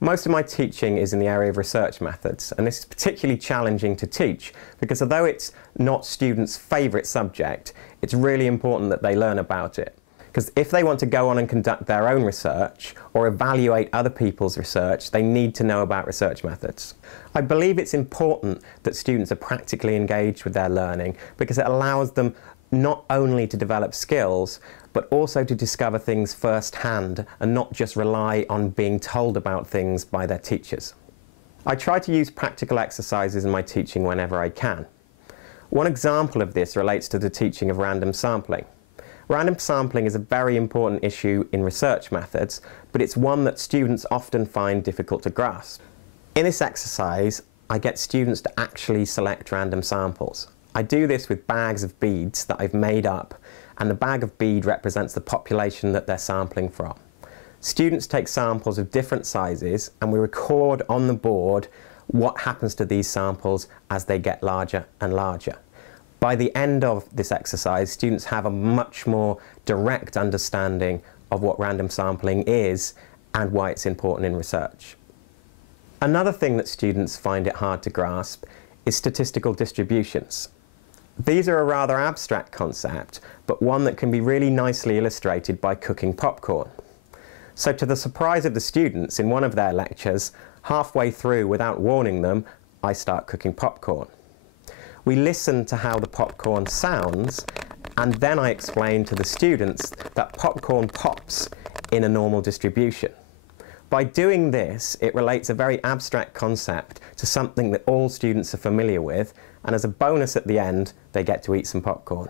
Most of my teaching is in the area of research methods, and this is particularly challenging to teach because although it's not students' favourite subject, it's really important that they learn about it. Because if they want to go on and conduct their own research or evaluate other people's research, they need to know about research methods. I believe it's important that students are practically engaged with their learning because it allows them not only to develop skills, but also to discover things firsthand and not just rely on being told about things by their teachers. I try to use practical exercises in my teaching whenever I can. One example of this relates to the teaching of random sampling. Random sampling is a very important issue in research methods, but it's one that students often find difficult to grasp. In this exercise, I get students to actually select random samples. I do this with bags of beads that I've made up, and the bag of bead represents the population that they're sampling from. Students take samples of different sizes, and we record on the board what happens to these samples as they get larger and larger. By the end of this exercise, students have a much more direct understanding of what random sampling is and why it's important in research. Another thing that students find it hard to grasp is statistical distributions. These are a rather abstract concept, but one that can be really nicely illustrated by cooking popcorn. So to the surprise of the students in one of their lectures, halfway through, without warning them, I start cooking popcorn. We listen to how the popcorn sounds, and then I explain to the students that popcorn pops in a normal distribution. By doing this, it relates a very abstract concept to something that all students are familiar with, and as a bonus at the end, they get to eat some popcorn.